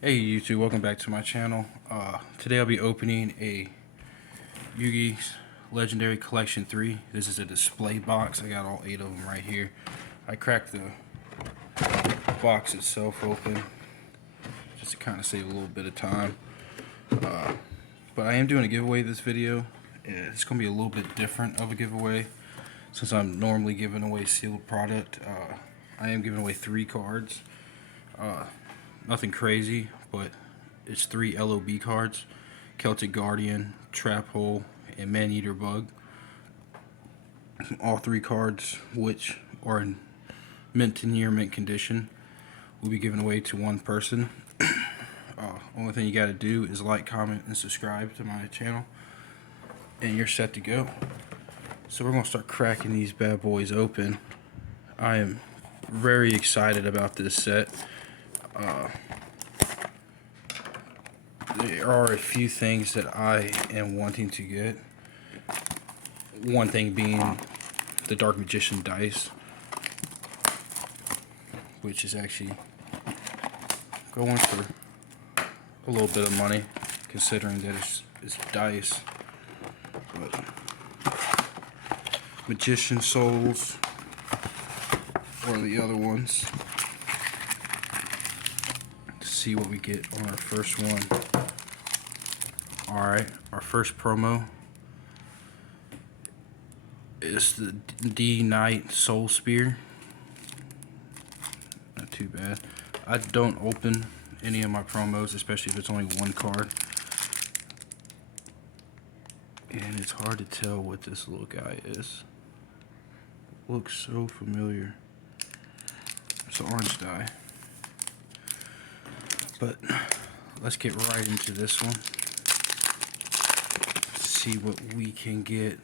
Hey YouTube, welcome back to my channel. Today I'll be opening a Yu-Gi Legendary Collection 3. This is a display box. I got all 8 of them right here. I cracked the box itself open just to kind of save a little bit of time. But I am doing a giveaway this video. It's going to be a little bit different of a giveaway since I'm normally giving away sealed product. I am giving away 3 cards. Nothing crazy, but it's 3 LOB cards: Celtic Guardian, Trap Hole, and Man-Eater Bug. All 3 cards, which are in mint to near mint condition, will be given away to one person. Only thing you gotta do is like, comment, and subscribe to my channel, and you're set to go. So we're gonna start cracking these bad boys open. I am very excited about this set. There are a few things that I am wanting to get. One thing being the Dark Magician dice, which is actually going for a little bit of money, considering that it's dice. But Magician Souls, or the other ones. See what we get on our first one. Alright, our first promo is the D Knight Soul Spear. Not too bad. I don't open any of my promos, especially if it's only one card. And it's hard to tell what this little guy is. Looks so familiar. It's an orange die. But let's get right into this one. See what we can get.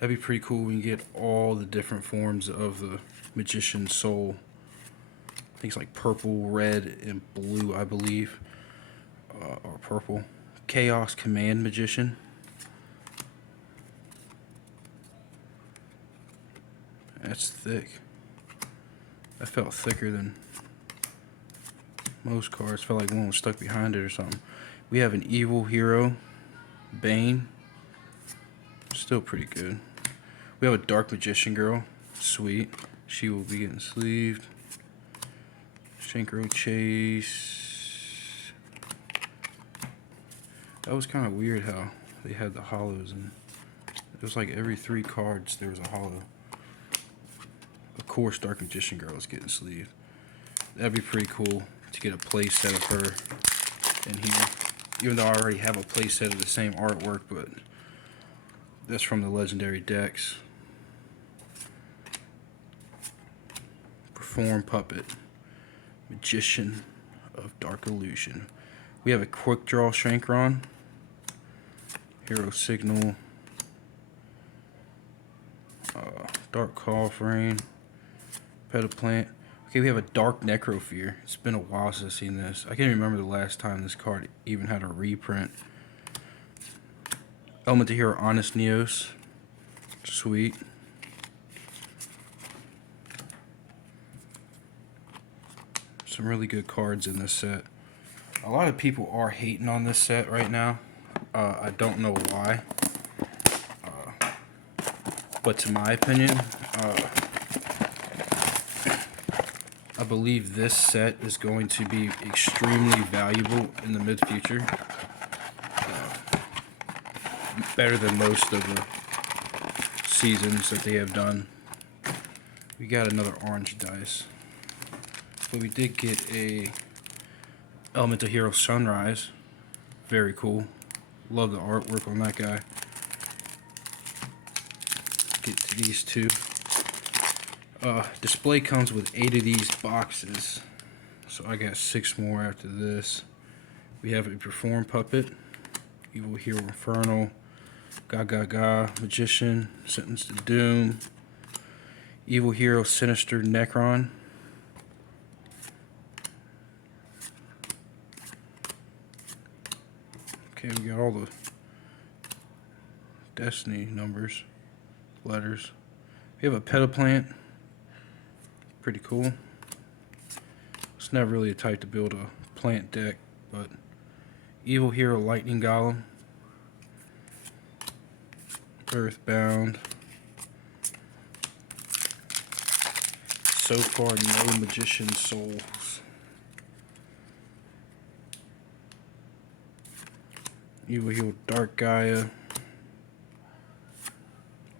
That'd be pretty cool. We can get all the different forms of the Magician Soul. Things like purple, red, and blue, I believe. Or purple. Chaos Command Magician. That's thick. That felt thicker than most cards. Felt like one was stuck behind it or something. We have an Evil Hero, Bane. Still pretty good. We have a Dark Magician Girl. Sweet. She will be getting sleeved. Synchro Chase. That was kind of weird how they had the hollows, and it was like every 3 cards there was a hollow. Of course, Dark Magician Girl is getting sleeved. That'd be pretty cool to get a play set of her in here. Even though I already have a play set of the same artwork, but that's from the legendary decks. Perform Puppet, Magician of Dark Illusion. We have a Quick Draw Shankron, Hero Signal, Dark Call-Frame, Pediplant. Okay, we have a Dark Necrofear. It's been a while since I've seen this. I can't remember the last time this card even had a reprint. Element to Hero Honest Neos. Sweet. Some really good cards in this set. A lot of people are hating on this set right now. I don't know why. But to my opinion, I believe this set is going to be extremely valuable in the mid-future. Better than most of the seasons that they have done. We got another orange dice. But we did get a Elemental Hero Sunrise. Very cool. Love the artwork on that guy. Get to these 2. Display comes with 8 of these boxes. So I got 6 more after this. We have a Perform Puppet, Evil Hero Infernal, Gaga Magician, Sentence to Doom, Evil Hero Sinister Necron, okay, we got all the Destiny numbers, letters. We have a Pediplant, pretty cool. It's never really a type to build a plant deck, but Evil Hero Lightning Golem, Earthbound. So far, no Magician Souls. Evil Hero Dark Gaia.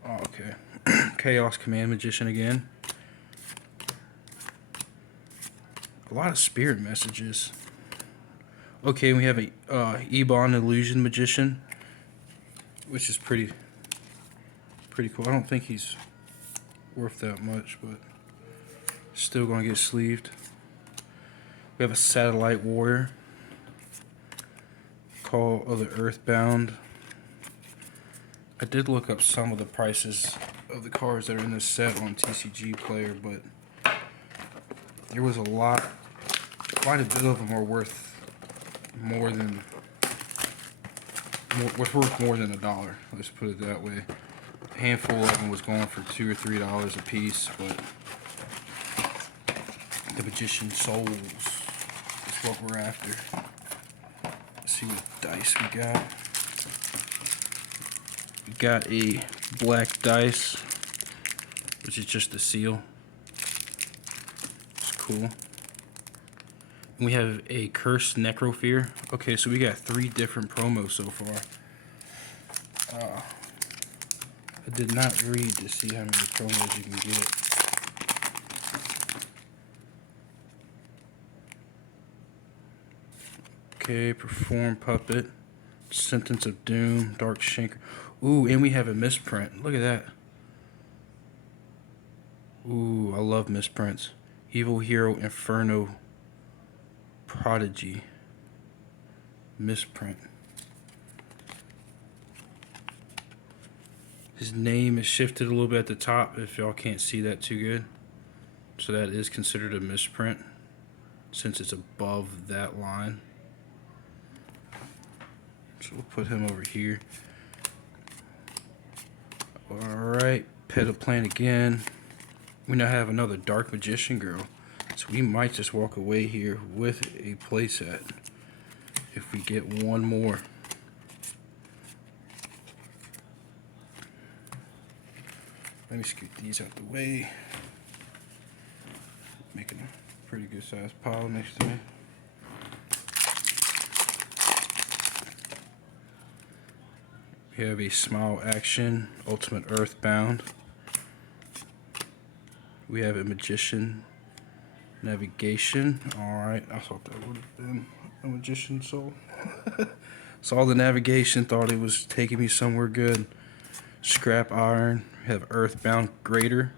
Oh, okay. Chaos Command Magician again. A lot of spirit messages. Okay, we have a Ebon Illusion Magician, which is pretty cool. I don't think he's worth that much, but still gonna get sleeved. We have a Satellite Warrior, Call of the Earthbound. I did look up some of the prices of the cards that are in this set on TCG Player, but there was quite a bit of them are worth more than $1. Let's put it that way. A handful of them was going for $2 or $3 a piece, but the Magician Souls is what we're after. Let's see what dice we got. We got a black dice, which is just a seal. It's cool. We have a Cursed Necrofear. Okay, so we got 3 different promos so far. I did not read to see how many promos you can get. Okay, Perform Puppet, Sentence of Doom, Dark Shanker. Ooh, and we have a misprint. Look at that. Ooh, I love misprints. Evil Hero Inferno Prodigy. Misprint. His name is shifted a little bit at the top if y'all can't see that too good. So that is considered a misprint since it's above that line. So we'll put him over here. Alright, Pediplan again. We now have another Dark Magician Girl. So we might just walk away here with a playset if we get one more. Let me scoot these out the way. Making a pretty good sized pile next to me. We have a Smile Action, Ultimate Earthbound. We have a Magician Navigation. Alright, I thought that would have been a Magician Soul. Saw the navigation, thought it was taking me somewhere good. Scrap Iron. We have Earthbound Greater.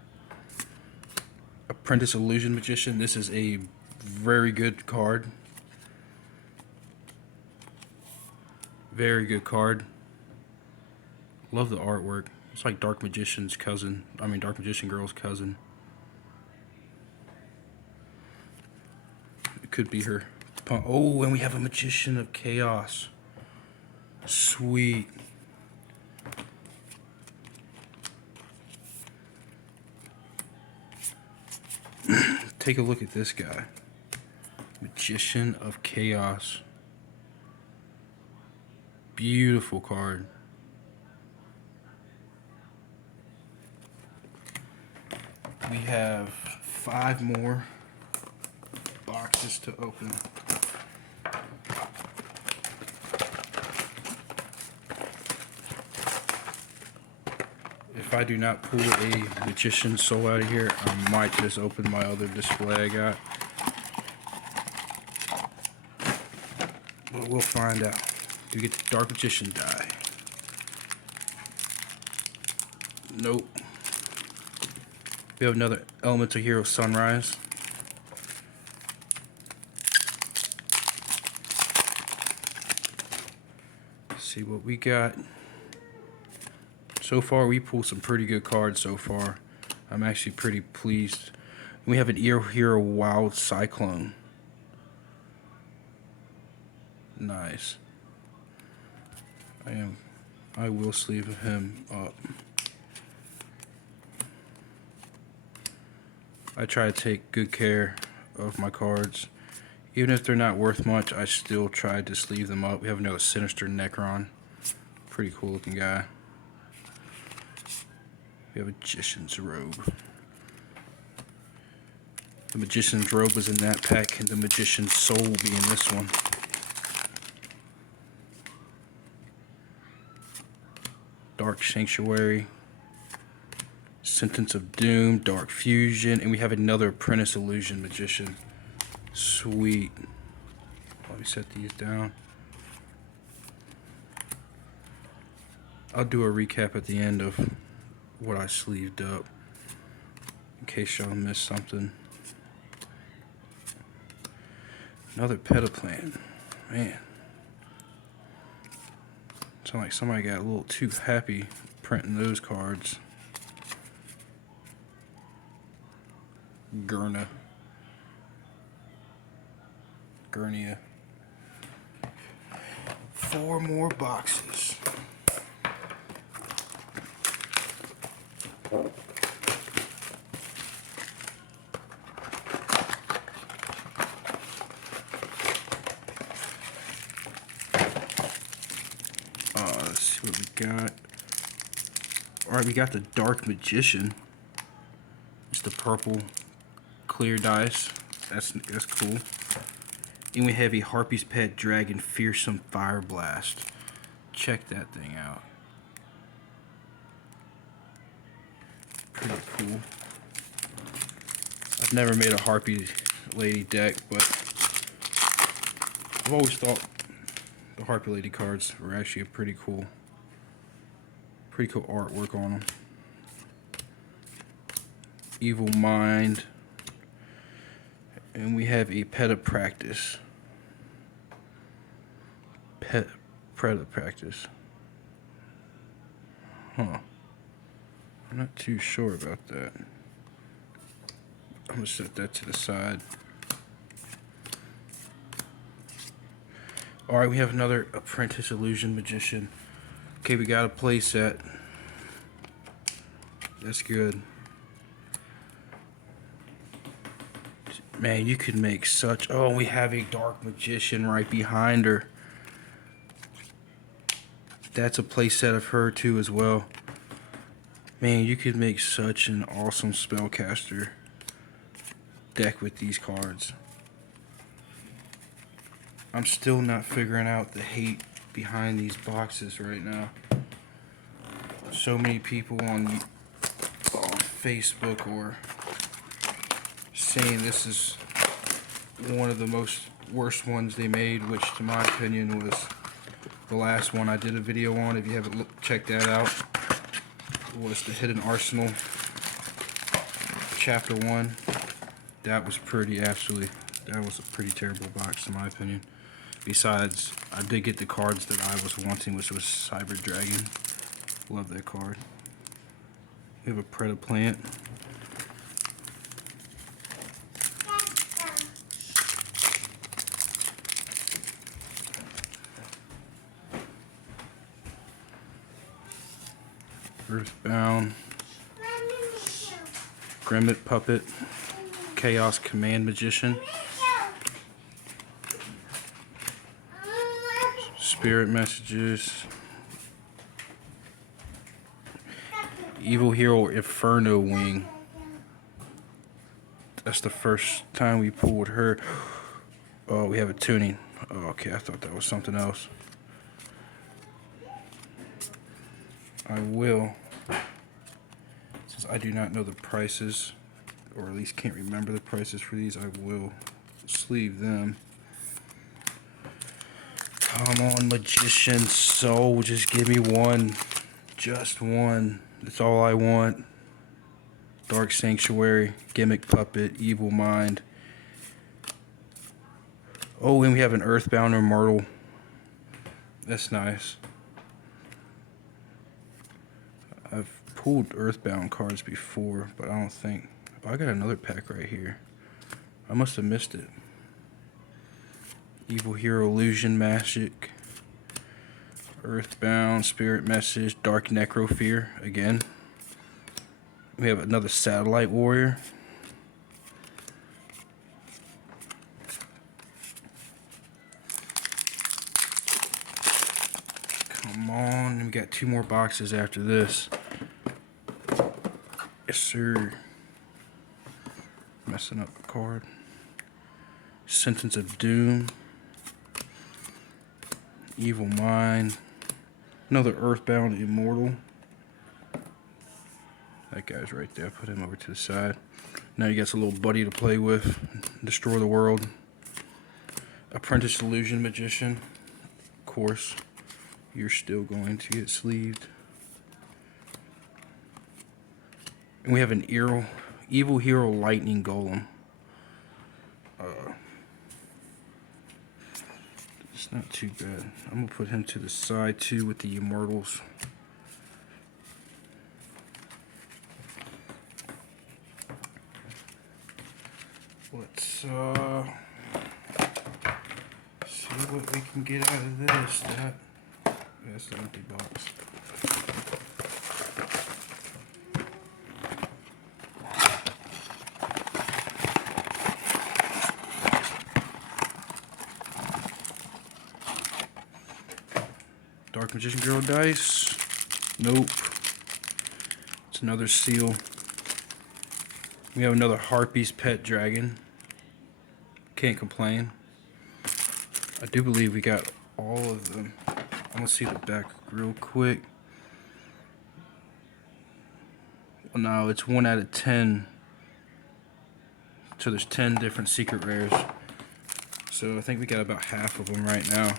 Apprentice Illusion Magician. This is a very good card. Very good card. Love the artwork. It's like Dark Magician's cousin. Dark Magician Girl's cousin. It could be her. Oh, and we have a Magician of Chaos. Sweet. Take a look at this guy. Magician of Chaos. Beautiful card. We have 5 more boxes to open. If I do not pull a Magician Soul out of here, I might just open my other display I got. But we'll find out. Do we get the Dark Magician die? Nope. We have another Elemental Hero Sunrise. Let's see what we got. So far, we pulled some pretty good cards so far. I'm actually pretty pleased. We have an Evil Hero Wild Cyclone. Nice. I will sleeve him up. I try to take good care of my cards. Even if they're not worth much, I still tried to sleeve them up. We have another Sinister Necron. Pretty cool looking guy. We have a Magician's Robe. The Magician's Robe was in that pack, and the Magician's Soul will be in this one. Dark Sanctuary. Sentence of Doom, Dark Fusion, and we have another Apprentice Illusion Magician. Sweet. Let me set these down. I'll do a recap at the end of what I sleeved up, in case y'all missed something. Another Pediplan. Man. Sound like somebody got a little too happy printing those cards. Gurnia. 4 more boxes. Let's see what we got. Alright, we got the Dark Magician. It's the purple clear dice. That's cool. And we have a Harpy's Pet Dragon Fearsome Fire Blast. Check that thing out. Pretty cool. I've never made a Harpy Lady deck, but I've always thought the Harpy Lady cards were actually a pretty cool artwork on them. Evil Mind. And we have a Practice. Practice. Huh. I'm not too sure about that. I'm gonna set that to the side. Alright, we have another Apprentice Illusion Magician. Okay, we got a play set. That's good. Man, you could make such... Oh, we have a Dark Magician right behind her. That's a playset of her too as well. Man, you could make such an awesome spellcaster deck with these cards. I'm still not figuring out the hate behind these boxes right now. So many people on Facebook or saying this is one of the worst ones they made, which to my opinion was the last one I did a video on. If you haven't checked that out, it was the Hidden Arsenal Chapter 1. That was a pretty terrible box in my opinion. Besides, I did get the cards that I was wanting, which was Cyber Dragon. Love that card. We have a Predaplant. Earthbound, Grimmett Puppet, Chaos Command Magician, Spirit Messages, Evil Hero Inferno Wing. That's the first time we pulled her. Oh, we have a tuning. Oh, okay, I thought that was something else. I will, since I do not know the prices, or at least can't remember the prices for these, I will sleeve them. Come on, Magician Soul, just give me one. Just one. That's all I want. Dark Sanctuary, Gimmick Puppet, Evil Mind. Oh, and we have an Earthbound Immortal. That's nice. I've pulled Earthbound cards before, but I don't think... Oh, I got another pack right here. I must have missed it. Evil Hero Illusion Magic. Earthbound, Spirit Message, Dark Necrofear again. We have another Satellite Warrior. them on. And we got 2 more boxes after this. Yes, sir. Messing up the card. Sentence of Doom. Evil Mind. Another Earthbound Immortal. That guy's right there. Put him over to the side. Now you got a little buddy to play with. Destroy the World. Apprentice Illusion Magician. Of course, you're still going to get sleeved. And we have an Evil Hero Lightning Golem. It's not too bad. I'm going to put him to the side too with the Immortals. Let's see what we can get out of this. That's an empty box. Dark Magician Girl dice. Nope. It's another seal. We have another Harpy's Pet Dragon. Can't complain. I do believe we got all of them. I'm gonna see the back real quick. Well, no, it's 1 out of 10. So there's 10 different secret rares. So I think we got about half of them right now.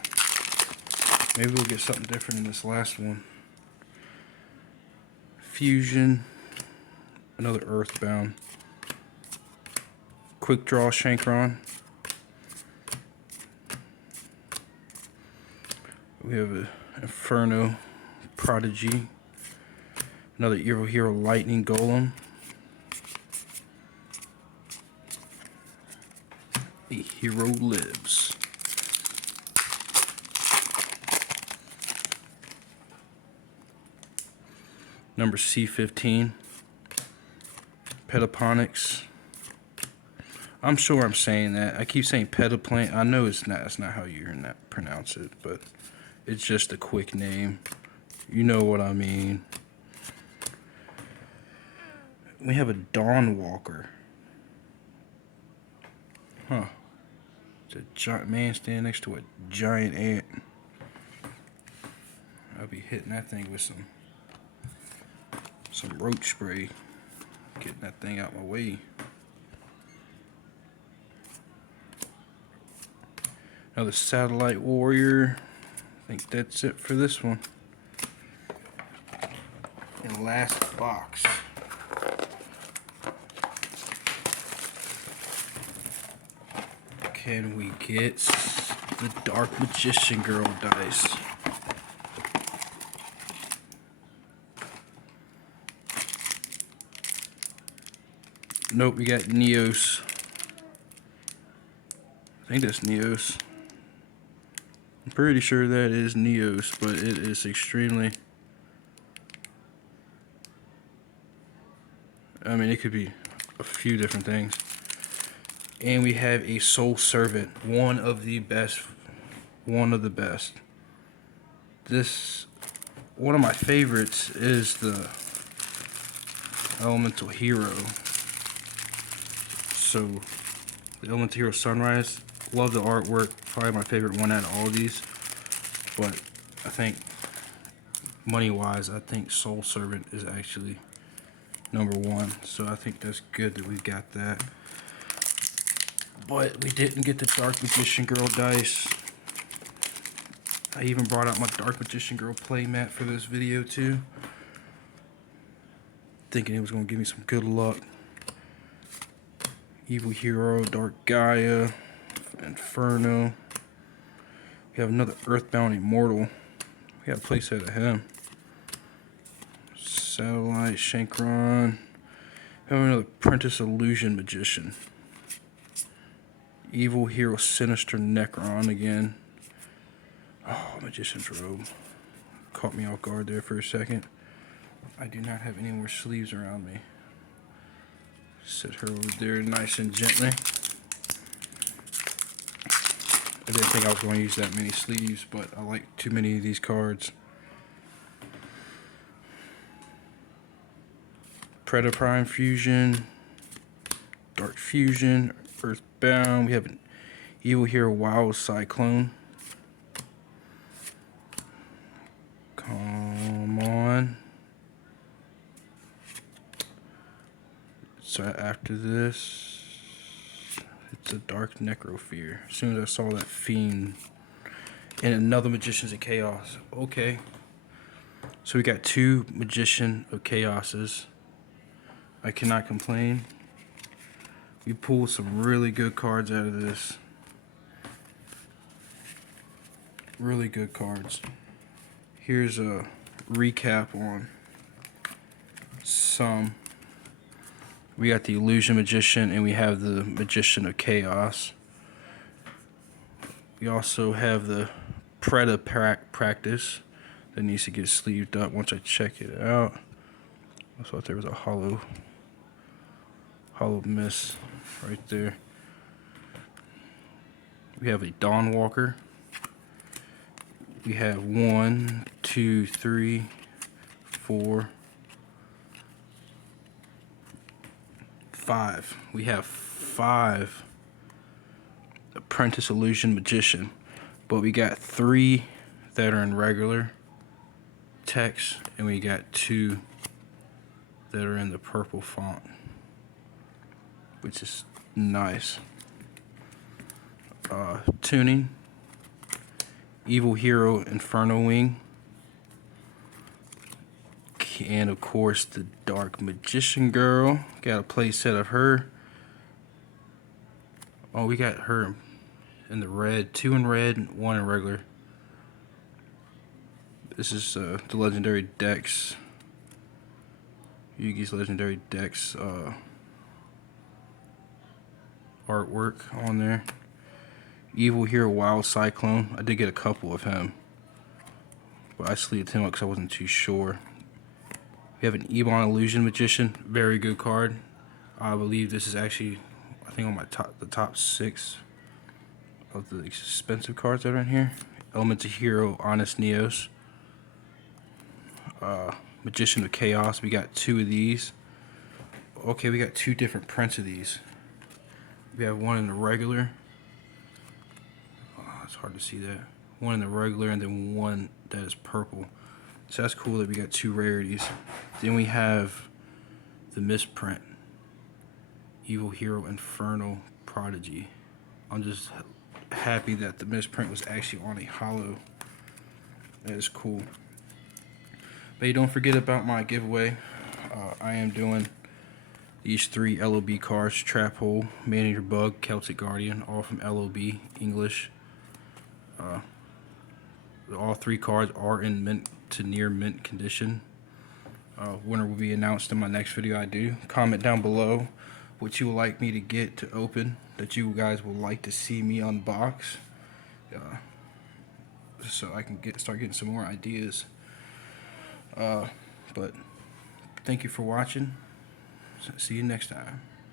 Maybe we'll get something different in this last one. Fusion. Another Earthbound. Quick Draw Shankron. We have an Inferno Prodigy. Another Evil Hero Lightning Golem. A Hero Lives. Number C15. Pedoponics. I'm sure I'm saying that. I keep saying pedoplant. I know it's not. That's not how you pronounce it, but it's just a quick name. You know what I mean. We have a Dawn Walker. Huh. It's a giant man standing next to a giant ant. I'll be hitting that thing with some roach spray. Getting that thing out my way. Another Satellite Warrior. I think that's it for this one. And last box. Can we get the Dark Magician Girl dice? Nope, we got Neos. I think that's Neos. I'm pretty sure that is Neos, but it is extremely... I mean, it could be a few different things. And we have a Soul Servant, one of the best. One of the best. One of my favorites is the Elemental Hero. So, the Elemental Hero Sunrise, love the artwork, probably my favorite one out of all these. But I think, money-wise, I think Soul Servant is actually #1. So I think that's good that we got that. But we didn't get the Dark Magician Girl dice. I even brought out my Dark Magician Girl playmat for this video too. Thinking it was going to give me some good luck. Evil Hero, Dark Gaia, Inferno. We have another Earthbound Immortal. We got a playset of him. Satellite, Shankron. We have another Apprentice Illusion Magician. Evil Hero Sinister Necron again. Oh, Magician's Robe. Caught me off guard there for a second. I do not have any more sleeves around me. Set her over there nice and gently. I didn't think I was going to use that many sleeves, but I like too many of these cards. Predator Prime Fusion, Dark Fusion, Earthbound. We have an Evil Hero Wild Cyclone. Come on. So after this, it's a Dark Necrofear. As soon as I saw that Fiend and another Magicians of Chaos. Okay. So we got 2 Magician of Chaoses. I cannot complain. We pulled some really good cards out of this. Really good cards. Here's a recap on some. We got the Illusion Magician and we have the Magician of Chaos. We also have the Predator Practice that needs to get sleeved up once I check it out. I thought there was a hollow miss right there. We have a Dawnwalker. We have 1, 2, 3, 4, 5. We have 5 Apprentice Illusion Magician, but we got 3 that are in regular text, and we got 2 that are in the purple font, which is nice. Tuning, Evil Hero Inferno Wing, and of course the Dark Magician Girl. Got a play set of her. Oh, we got her in the red, 2 in red, 1 in regular. This is the Legendary Decks, Yugi's Legendary Decks artwork on there. Evil Hero Wild Cyclone. I did get a couple of him, but I sleeved him up because I wasn't too sure. We have an Ebon Illusion Magician. Very good card. I believe this is actually, I think, on my the top 6 of the expensive cards that are in here. Elemental Hero Honest Neos. Magician of Chaos. We got 2 of these. Okay, we got 2 different prints of these. We have 1 in the regular. It's hard to see that. 1 in the regular and then 1 that is purple. So that's cool that we got 2 rarities. Then we have the misprint, Evil Hero Infernal Prodigy. I'm just happy that the misprint was actually on a hollow. That is cool. But hey, don't forget about my giveaway. I am doing these 3 LOB cards: Trap Hole, Man-Eater Bug, Celtic Guardian, all from LOB English. All 3 cards are in mint to near mint condition. Winner will be announced in my next video I do. Comment down below what you would like me to get to open, that you guys would like to see me unbox, so I can start getting some more ideas. But thank you for watching. See you next time.